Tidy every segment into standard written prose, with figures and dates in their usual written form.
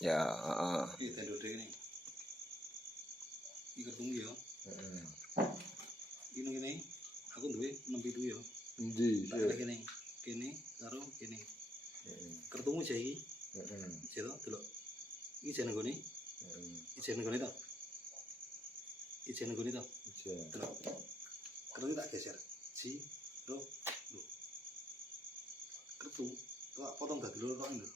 Ya, heeh. Iki tendo dhewe. Iki ketemu ya. Heeh. Iki ngene. Aku duwe 6 pitu ya. Endi? Tak kene. Kene karo kene. Heeh. Ketemu aja iki. Heeh. Jero delok. Iki jeneng gone. Heeh. Iki jeneng gone to. Iki jeneng gone to. Iya. Delok. Kertu tak geser. Ji, ro, lu. Kertu. Tak potong dadi loro kok lho.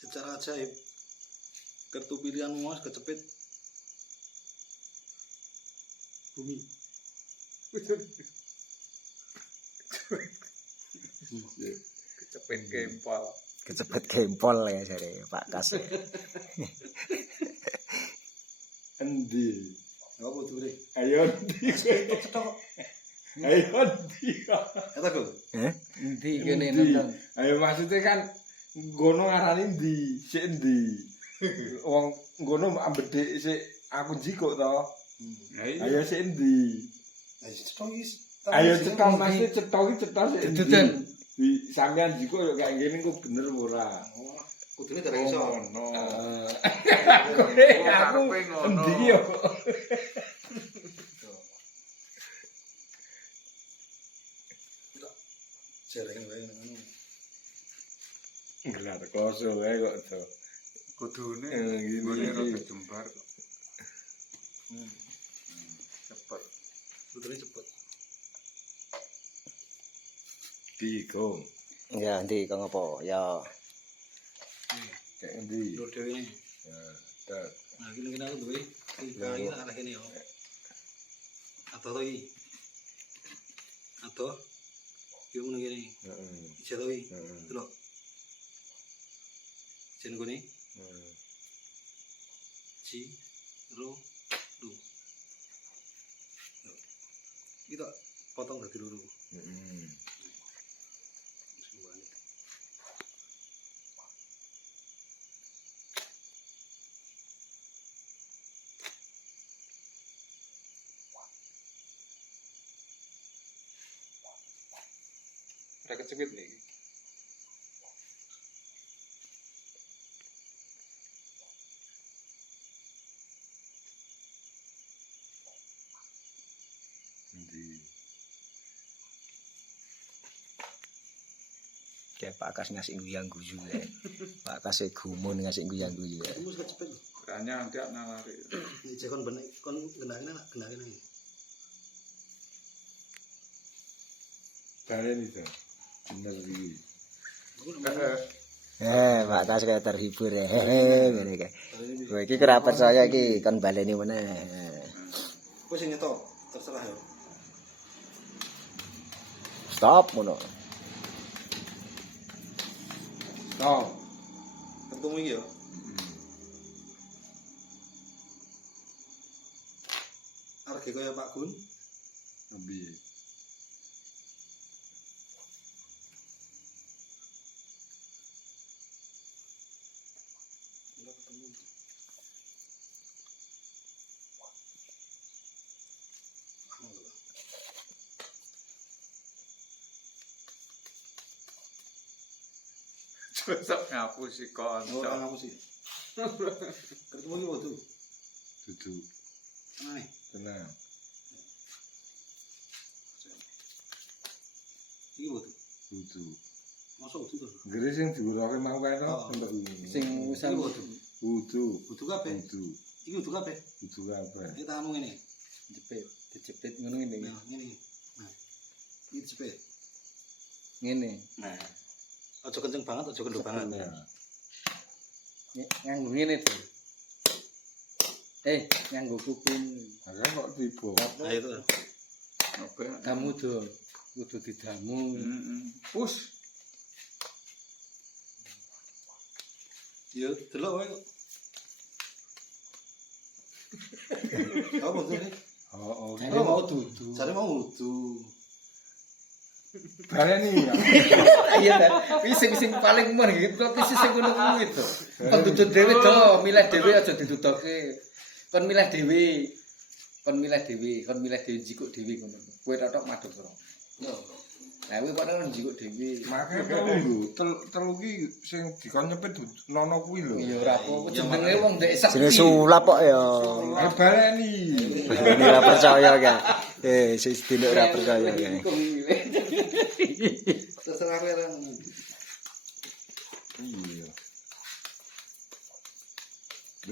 Secara ajaib kartu pilihanmu mas kecepit bumi. Kecepet kempol. Kecepet gempol ya jare Pak Kas. Endi? Apa tuh bre? Ayo endi? Cetok. Ayo endi? Eta go. Endi kene nonton. Ayo maksudnya kan ngono ngarani ndi? Sik endi? Wong ngono ambedhek sik aku jikuk to. Ayo sik endi? Ayo cetok iki. Ayo cetok maksudnya cetok iki cetok sik endi? Dudun. Sampeyan jikuk yo kayak ngene ku bener ora? Kudune gara iso. Ngono. Aku Endi yo? Jereng wae ngono. Gelar koso wae kok to. kudune Ngene ngene iki. rada jembar kok. Cepet. Kudune cepet. Digong. Ya, endi kok ngopo? Ya. Kayak endi? Lur dhewe ini. Ya, tet. Nah, iki aku duwe. Iki kali tak arah kene yo. Atau to iki. Atau iki ngono kene. Heeh. Iso to iki. Heeh. Delok. Jeneng gone Heeh. Ji, ro, lu. Kita potong dadi loro. Heeh. Ora kecepet nih. Endi? Kayak Pak Kas ngasih guyang guyu ya. Pak Kas gumun ngasih guyang guyu ya. Kamu suka cepet lho. Kayaknya nanti nalari. Iki jekon benek kon genakne nak genakne. Kalian itu. Bener iki. Pak Kas kayak terhibur ya. Hehe, ngene kae. Kowe iki ora percaya iki kon baleni meneh. Wis sing nyetok, terserah ya. Stop ngono. Stop. Ketemu iki ya. Arge kaya Pak Gun. Endi? Enggak ketemu. Cocok ngapus si Oh, konco. aku sih. Ketemu iki waduh. Dudu. Mana? Tenang. Iki waduh. Dudu. Mosok waduh to. Gere sing diuroke mau kae to. Oh. Sing Iki misal waduh. Dudu. Waduh kabeh. Dudu. Iki waduh kabeh. Dudu kabeh. Iki tamu ngene. jepit, dicepit ngono ngene. Nah, ngene. Nah. Iki cepet. Ngene. Nah. Aja kenceng banget, aja kendor banget. Ya. Nganggo ngene to. Nganggo kuping. Makanya kok tiba. Nah, itu. Oke. Kamu tuh kudu didamu. Push. Ya, delok wae kok. Apa tuh ini? Oh, Jare mau dudu. Cari mau wudu. Baleni ya. Iya ta. Iki sing paling men gitu kok sing ngono kuwi to. Kon duduk dhewe to, milih dhewe aja didudoke. Kon milih dhewe. Kon milih dhewe jikuk dhewe ngono. Kowe tok madhep ora. Yo. Lah kuwi padahal njikuk dhewe. Makane telu ki sing dikon nyepit nono kuwi lho. Ya ora apa-apa jenenge wong ndek sepi. Jenenge sulap kok ya. Baleni. Ini ora percaya kan. Sis dino ora percaya kan. Terserah kowe ora. Iya.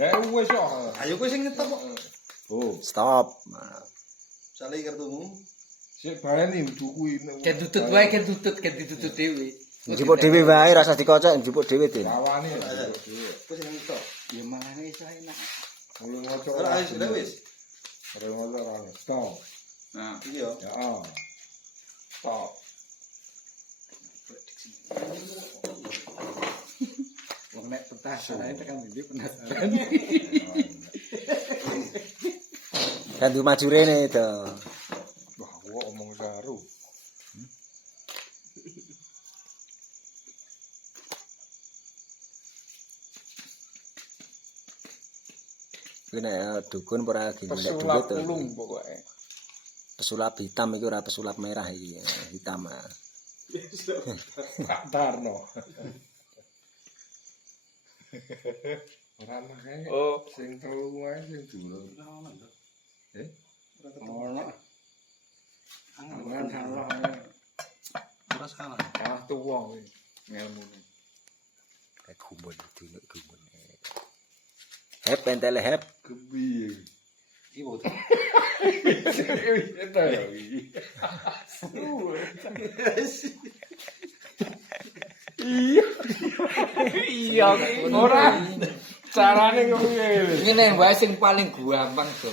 Lah wis kok. Ayo kowe sing ngetop kok. Oh, Stop. Sale kartumu. sik baleni duku Ken tutut wae ken ditutut dhewe. Njupuk dhewe wae rasa dikocok njupuk dhewe Den. lawane. Kowe sing ngetop. Ya mangane iso enak. Kalau ngocok. Ora ayo sudah wis. Kalau ngocok ora. Stop. Nah, Iya. Ya. Stop. wong nek petasan ae tekan ndi penasaran. Kan du maju rene to. Wah, gua omong karo. Kuwi nek dukun ora lagi golek Pesulap duit to. ulung pokoke. Pesulap hitam iki ora pesulap merah iki, hitam. Pak Tarno. Ora makane. Oh, sing telu wae sing dulur. Eh? Ono. Angan salah. Ora salah. Kalah tuwa kuwi ngelmune. Kayak gumun dino gumun. Hep entele hep. Kepiye? Iki bot. Eta ya iki. Iya, ora. Carane kepiye? Ngene wae sing paling gampang to.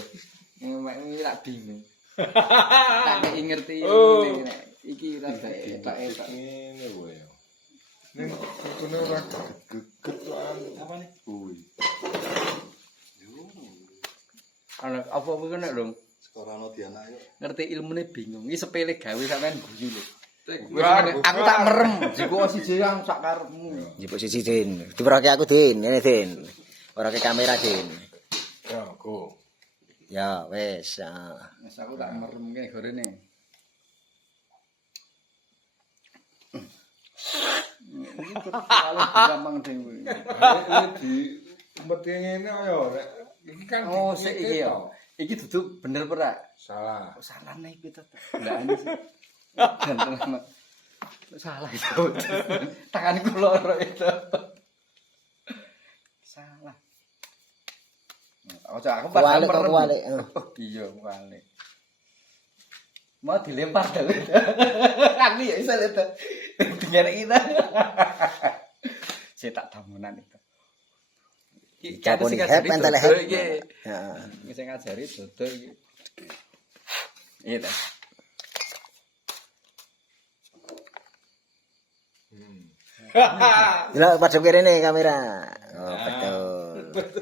Mek tak bingung. Tak kei ngerti ngene. Iki rada etak. Ngene wae. Ning kene ora geget kan. Apa nih? Kuwi. Anak apa kene lho. Sekarang di anak yuk. Ngerti ilmune bingung. Iki sepele gawe sampean guyu lho. Wah, Aku tak merem, jiko siji yang sak karepmu. Njupuk siji Den. Diperake aku Den, ngene Den. Ora ke kamera Den. Ya, go. Ya wis. Wis aku tak merem kene gorene. Ini paling gampang dhewe. Ini di umpetnya ngene kaya rek. Iki kan Oh, sik iki ya. Iki duduk bener ora? salah. Salah nih kita. Enggak ini sih. Jangan salah itu. Tanganku loro itu. Salah. Ojo aku bakal Kualik kok merem. kualik. Oh, iya kualik. Mau dilempar dah. Aku ya iso itu. Dengar kita. Saya tak tamunan itu. Capone hep entele hep. Heeh. Sing ngajari dodo iki. Iya ta. Lah padhep kene kamera. Oh, betul.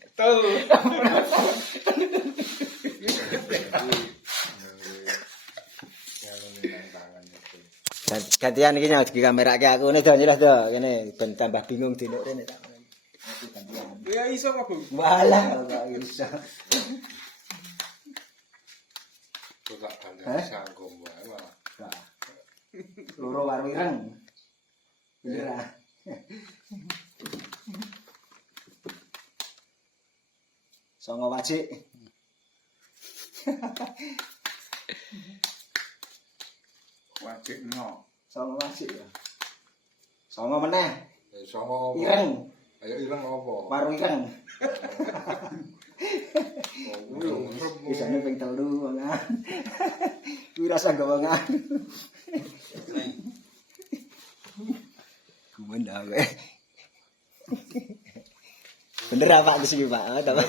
Betul. Gantian iki nyang dikamerake aku ne do nyelah do kene ben tambah bingung dino rene tak. Ya iso kok, Bu. Walah kok iso. Kok tak kandhani sangkom wae malah. Loro warung ireng. Iya. Songo wajik. Wajik no. Songo wajik ya. Songo meneh. Songo apa? Ireng. Ayo ireng apa? Warung ireng. Urung Bisane ping 3 mangan. Kuwi rasa gawangan. Gumen awe. Bener apa di sini Pak? Apa?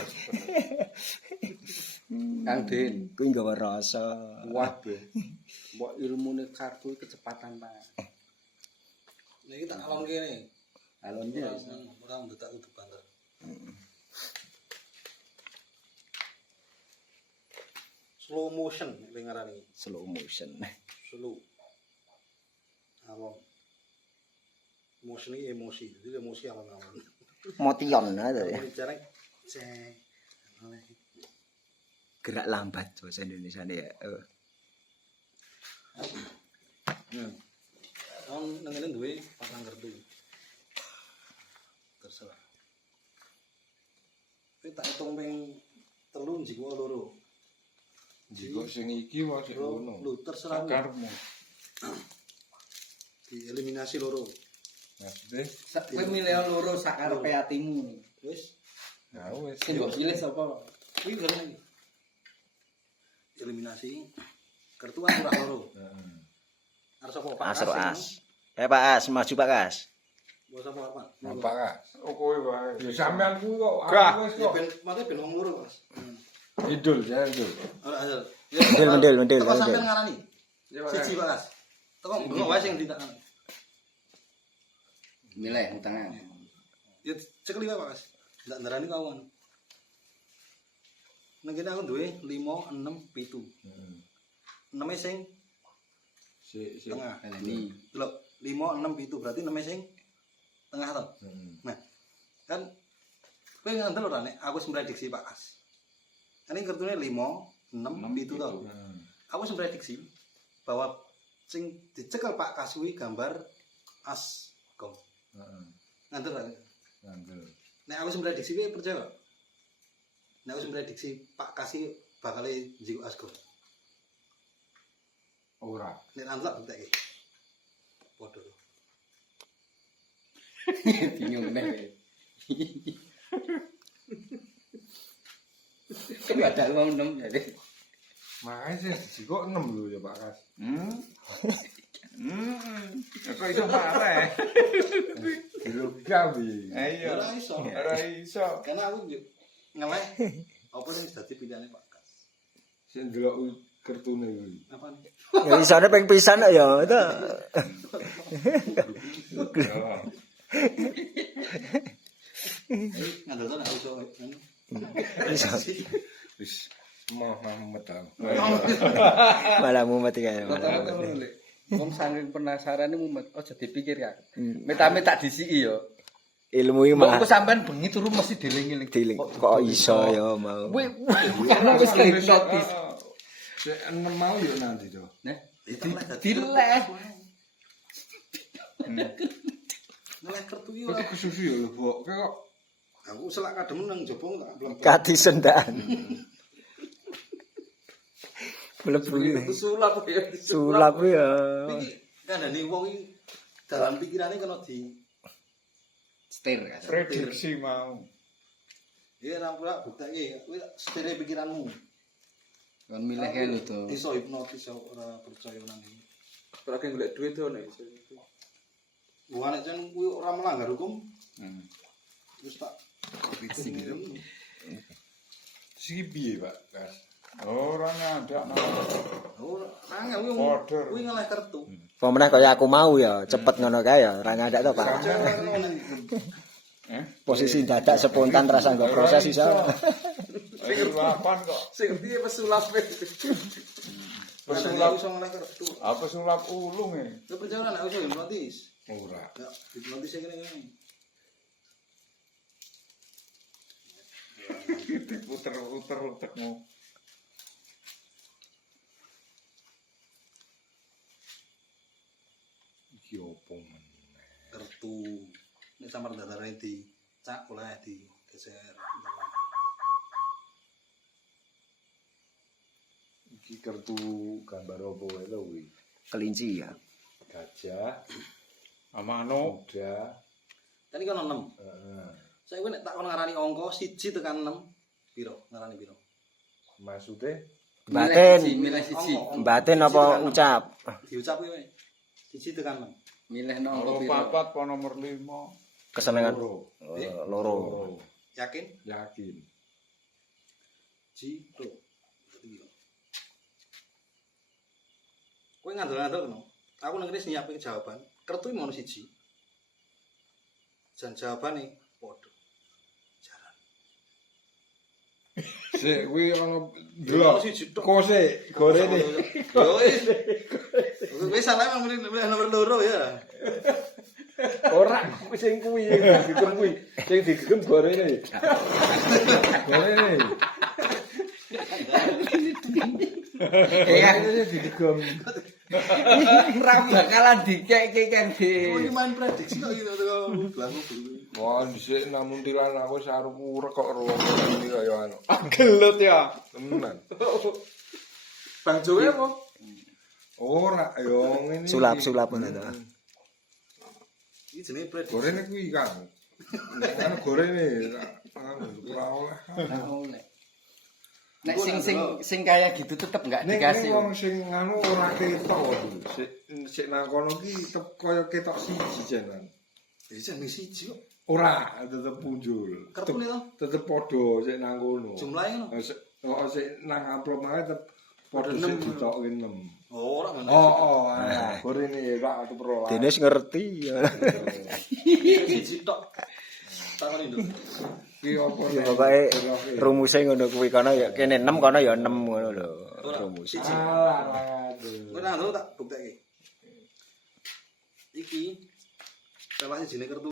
Kang Den, Kuwi nggawa rasa. kuat be. Mbok ilmune kartu kecepatan Pak. Niki tak alon kene. Alon dia. Ora ndetak kudu banter. Slow motion ning ngarani. Slow motion. Slow. Alon. Motion iki emosi. Jadi emosi alon-alon. Motion ada ya. Bicara cek. Gerak lambat bahasa Indonesia ya. Kon nang ngene duwe patang kertu. Terserah. Kowe tak hitung ping 3 jiko loro. Jiko sing iki wae sing ngono. Lho terserah. Karmu. Dieliminasi loro. Maksudnya, Kowe milih loro sak karepe atimu. Wis. ya wis. Sing mbok pilih sapa? Kuwi gara iki. Eliminasi kertu ora loro. Heeh. Arep sapa Pak? As ro as. Pak As, maju Pak As. Wis sapa Pak? Nampak ah. Oh kowe wae. Ya sampean ku kok Gak. aku wis Ya kok. ben mate ben wong loro, Mas. Idul ya idul. Ora ada. Mendel. Kok sampean ngarani? Ya Siji Pak As. Teko bengok wae sing ditakani. milih utangan. Ya cekli wae Pak As. Ndak ndarani kawan. Nang kene aku duwe 5 6 7. Heeh. 6 sing Sik tengah. Ini Lho, 5 6 7 berarti 6 sing tengah to. Heeh. Nah, kan kowe ngandel ora nek aku wis memprediksi Pak As. Kan ini kartunya 5 6 7 to. Heeh. Aku wis memprediksi bahwa sing dicekel Pak Kas kuwi gambar as gong. Heeh. Ngandel ora? Ngandel. Nek aku wis memprediksi kowe percaya gak? Nek aku wis memprediksi Pak Kas iki bakal njiko as gong. Ora. Nek antlak buktekke. Padha. bingung nih. Kan ada uang 6 jadi. Makanya sih kok 6 lho ya Pak Kas. Kok iso mareh? Dirugam iki. Ayo. Ora iso. Ora iso. Karena aku yo ngeleh apa sing dadi pilihane Pak Kas. Sing ndelok kertune kuwi. Apa nih? Ya isane ping pisan kok ya. Itu. Ngandel to nek iso. Iso. Wis mau Muhammad ta. Malah mumet iki. Rata-rata ngono lek. Wong saking penasaran mumet aja dipikir ya. Hmm. Metame tak disiki yo. Ilmu iki Mbok mah engko sampean bengi turu mesti dieling-eling. diling. Kok iso ya mau. Kowe karena wis kehipnotis. Sik 6 mau yo nanti to. Nah, Dileh. Ngeleh kertu iki. Kok kesusu yo Bok. Kok Aku selak kadem nang jaba tak blok. Kati sendakan. Mlebu iki. sulap ya. Sulap ya. Iki kandhane wong iki dalam pikirane kena di Setir kan. Prediksi mau. ya ora pula bukteke kuwi setere pikiranmu. Kon milih kae lho to. Iso hipnotis ora percaya nang iki. Ora ge golek duit to nek iso. Bukan nek jan kuwi ora melanggar hukum. Terus tak Fixing gitu. siki piye Pak Kas? Ora nyandak nang. ora angel kuwi Order. kuwi ngeleh kertu. Pemenah kaya aku mau ya, cepet ngono kae ya, ora ngadak to, Pak. Percaya ora kena nang Posisi dadak spontan rasa nggo proses iso. Sulapan kok. Sing piye pesulap e. pesulap iso ngeleh kertu. Apa sulap ulung e? Lu percaya ora nek iso hipnotis? Ora. Ya, hipnotis sing ngene. Diputer-puter utekmu. Iki opo men? Kertu nek samar dadane di cak oleh di geser. Iki kertu gambar opo wae lho kuwi? Kelinci ya. Gajah, Amano. kuda, Kan iki ono 6. heeh. Saiki nek tak kon ngarani angka 1 tekan 6 piro? Ngarani piro? Maksude Batin. Milih siji. Batin apa ucap? Diucap kuwi wae. 1 tekan 6. Milih nang Nomor piro. 4 po nomor 5. Kesenengan loro. loro. Yakin? Yakin. Jito. Kowe ngandel-ngandel kena. Aku nang kene nyiapin jawaban. Kertu iki mono 1. Jan jawabane padha. Jaran. Sik kuwi ono Delok delok. siji tok. Kose gorene. Yo wis. Wis salah milih nomor loro ya. Ora sing kuwi digem kuwi. Sing digem gorene. Gorene. Iya. Gorene digem. Ora bakalan dikek-kek kan Oh, di. ini main prediksi kok gitu tuh. Belakang dulu. Wah, dhisik namun tilan aku sarung urek kok ruwong iki kaya anu. Gelut ya. Tenan. Bang Jowe apa? Ora, yo ngene. Sulap-sulap ngono to. Ini jenis prediksi. Gorene kuwi Kang. Nek ana gorene ora oleh. Nek sing kaya gitu tetep enggak Ning dikasih. wong sing nganu ora ketok lho. Sik nang kono ki kaya ketok siji jenan. Jadi jenis siji kok. Ora, tetep punjul. Kartune to. Tetep padha sik nang kono. Jumlahnya no. Sik nang amplop mah tetep padha Padha sik 6. ditokke 6. Oh, ora mana. Oh, gorene Pak atuh perlu. Denis ngerti. Siji tok. Takon itu. Ki opo Ya pokoke rumuse ngono kuwi kono ya kene 6 kono ya 6 ngono lho. Rumus. Siji. Alah, aduh. Kowe nang tak buktekke. Iki. Telaknya jenis kartu